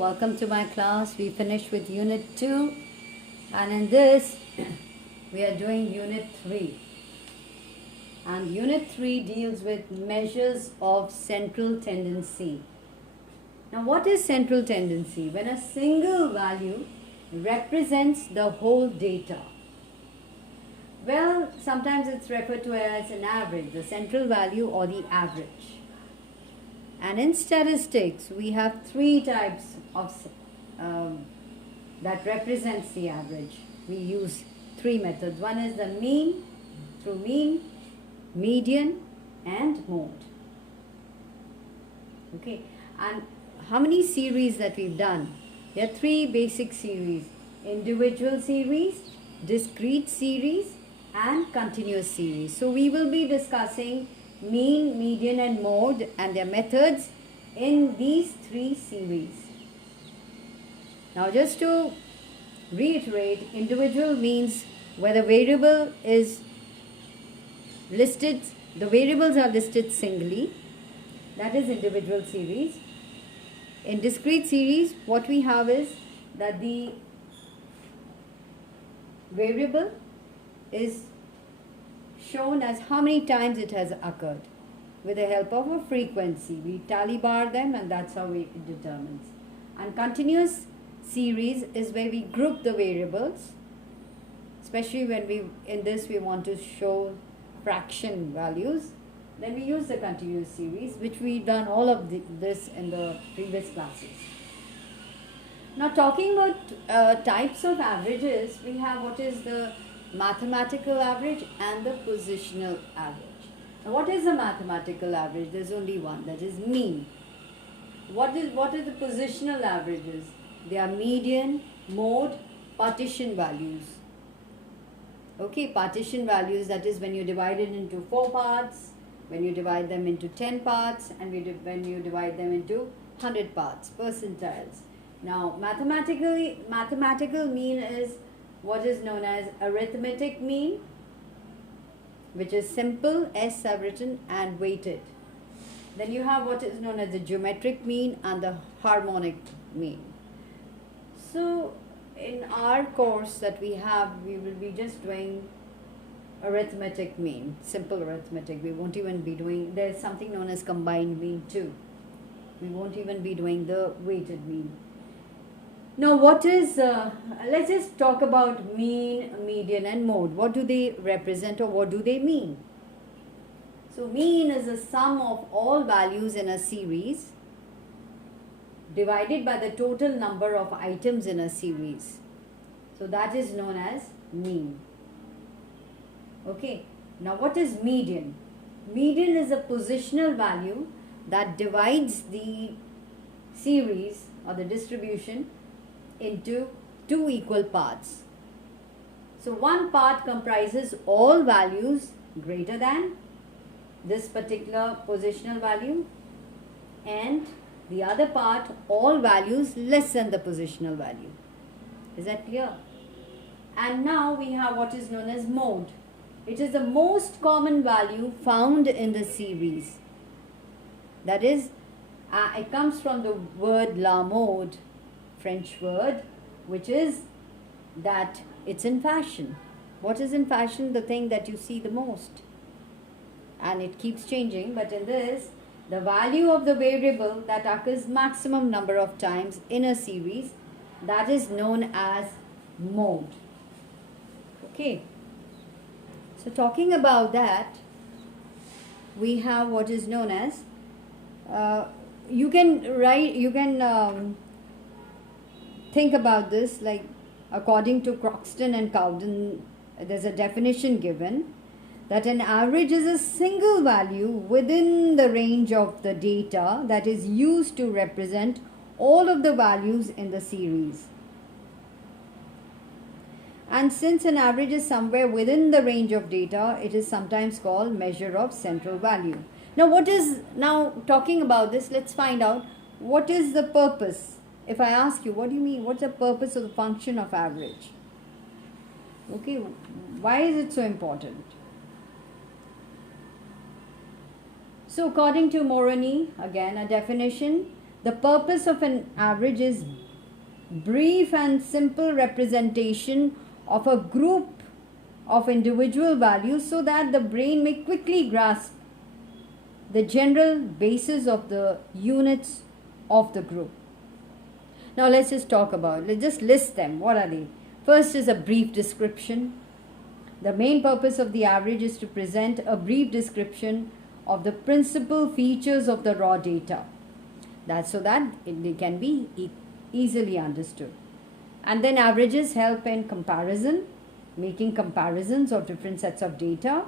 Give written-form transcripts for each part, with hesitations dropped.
Welcome to my class. We finished with Unit 2 and in this we are doing Unit 3. And Unit 3 deals with measures of central tendency. Now what is central tendency? When a single value represents the whole data. Well, sometimes it's referred to as an average, the central value or the average. And in statistics, we have three types of that represents the average. We use three methods. One is the mean, through mean, median, and mode. Okay, and how many series that we've done? There are three basic series: individual series, discrete series, and continuous series. So we will be discussing mean, median, and mode and their methods in these three series. Now just to reiterate, individual means where the variable is listed, the variables are listed singly, that is individual series. In discrete series, what we have is that the variable is shown as how many times it has occurred with the help of a frequency. We tally bar them and that's how it determines. And continuous series is where we group the variables, especially when we want to show fraction values. Then we use the continuous series, which we've done all of this in the previous classes. Now talking about types of averages, we have what is the mathematical average and the positional average. Now what is a mathematical average? There's only one, that is mean. What are the positional averages? They are median, mode, partition values. Okay, partition values, that is when you divide it into 4 parts, when you divide them into 10 parts, and when you divide them into 100 parts, percentiles. Now mathematical mean is what is known as arithmetic mean, which is simple, S I've written, and weighted. Then you have what is known as the geometric mean and the harmonic mean. So in our course that we have, we will be just doing arithmetic mean, simple arithmetic. We won't even be doing, there's something known as combined mean too. We won't even be doing the weighted mean. Now what is, let's just talk about mean, median, and mode. What do they represent or what do they mean? So mean is the sum of all values in a series divided by the total number of items in a series. So that is known as mean. Okay, now what is median? Median is a positional value that divides the series or the distribution into two equal parts. So one part comprises all values greater than this particular positional value, and the other part all values less than the positional value. Is that clear? And now we have what is known as mode. It is the most common value found in the series. That is, it comes from the word la mode, French word, which is that it's in fashion. What is in fashion? The thing that you see the most. And it keeps changing, but in this, the value of the variable that occurs maximum number of times in a series, that is known as mode. Okay. So talking about that, we have what is known as, think about this like according to Croxton and Cowden, there's a definition given that an average is a single value within the range of the data that is used to represent all of the values in the series. And since an average is somewhere within the range of data, it is sometimes called measure of central value. Now talking about this, let's find out what is the purpose. If I ask you, what do you mean? What's the purpose of the function of average? Okay, why is it so important? So according to Moroni, again a definition, The purpose of an average is brief and simple representation of a group of individual values so that the brain may quickly grasp the general basis of the units of the group. Now let's just talk about, let's just list them. What are they? First is a brief description. The main purpose of the average is to present a brief description of the principal features of the raw data. That's so that they can be easily understood. And then averages help in comparison, making comparisons of different sets of data.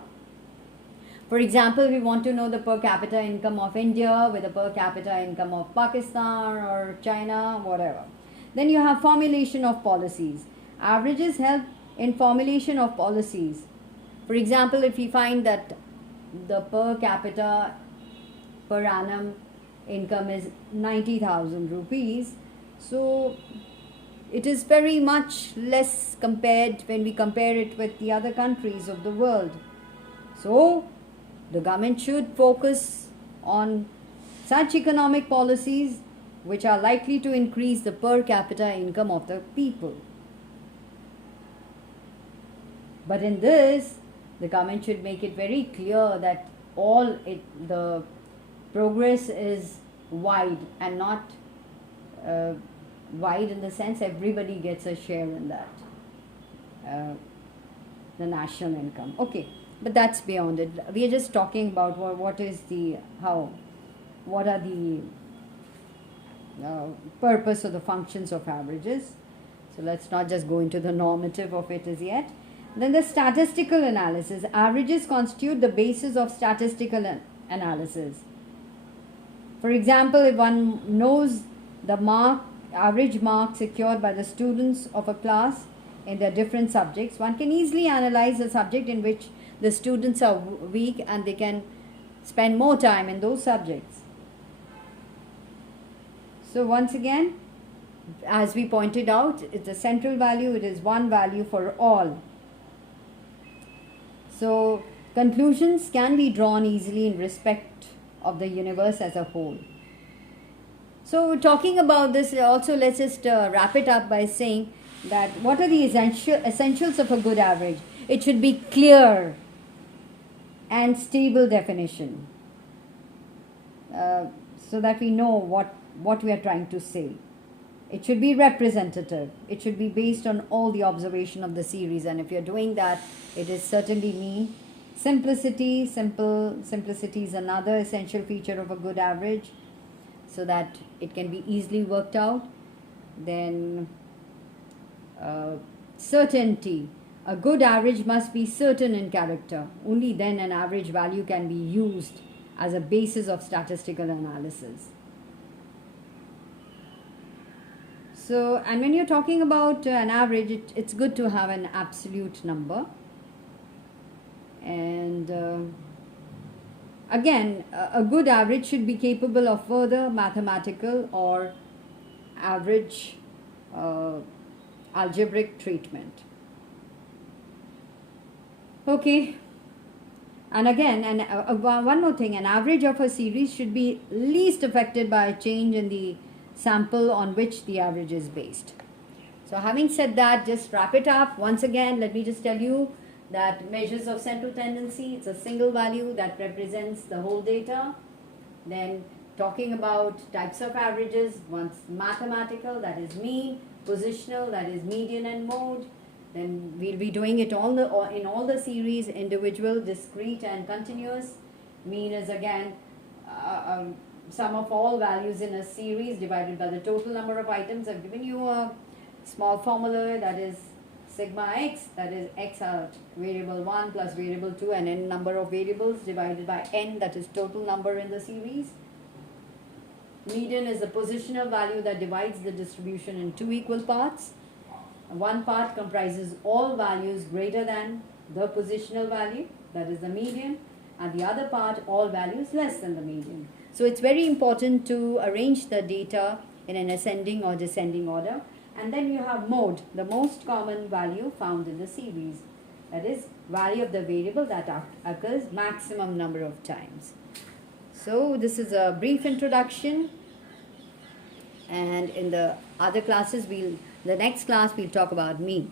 For example, we want to know the per capita income of India with the per capita income of Pakistan or China, whatever. Then you have formulation of policies. Averages help in formulation of policies. For example, if we find that the per capita per annum income is 90,000 rupees, so it is very much less compared when we compare it with the other countries of the world. So the government should focus on such economic policies which are likely to increase the per capita income of the people. But in this, the government should make it very clear that the progress is wide and not wide in the sense everybody gets a share in that, the national income. Okay, but that's beyond it. We are just talking about what are the purpose or the functions of averages. So let's not just go into the normative of it as yet. Then the statistical analysis. Averages constitute the basis of statistical analysis. For example, if one knows the average mark secured by the students of a class in their different subjects, one can easily analyze a subject in which the students are weak and they can spend more time in those subjects. So once again, as we pointed out, it's a central value, it is one value for all. So conclusions can be drawn easily in respect of the universe as a whole. So talking about this, also let's just wrap it up by saying that what are the essentials of a good average? It should be clear and stable definition, so that we know what we are trying to say. It should be representative. It should be based on all the observation of the series, and if you're doing that, it is certainly mean. Simplicity is another essential feature of a good average, so that it can be easily worked out. Then certainty. A good average must be certain in character. Only then an average value can be used as a basis of statistical analysis. So, and when you're talking about an average, it's good to have an absolute number. And again, a good average should be capable of further mathematical or average algebraic treatment. Okay. And again, one more thing, an average of a series should be least affected by a change in the sample on which the average is based. So having said that, just wrap it up. Once again, let me just tell you that measures of central tendency, it's a single value that represents the whole data. Then talking about types of averages, one's mathematical, that is mean, positional, that is median and mode. Then we'll be doing it in all the series, individual, discrete and continuous. Mean is again sum of all values in a series divided by the total number of items. I've given you a small formula, that is sigma x, that is x at variable 1 plus variable 2 and n number of variables divided by n, that is total number in the series. Median is the positional value that divides the distribution in two equal parts. One part comprises all values greater than the positional value, that is the median, and the other part all values less than the median. So it's very important to arrange the data in an ascending or descending order. And then you have mode, the most common value found in the series, that is value of the variable that occurs maximum number of times. So this is a brief introduction And in the other classes, the next class we'll talk about me.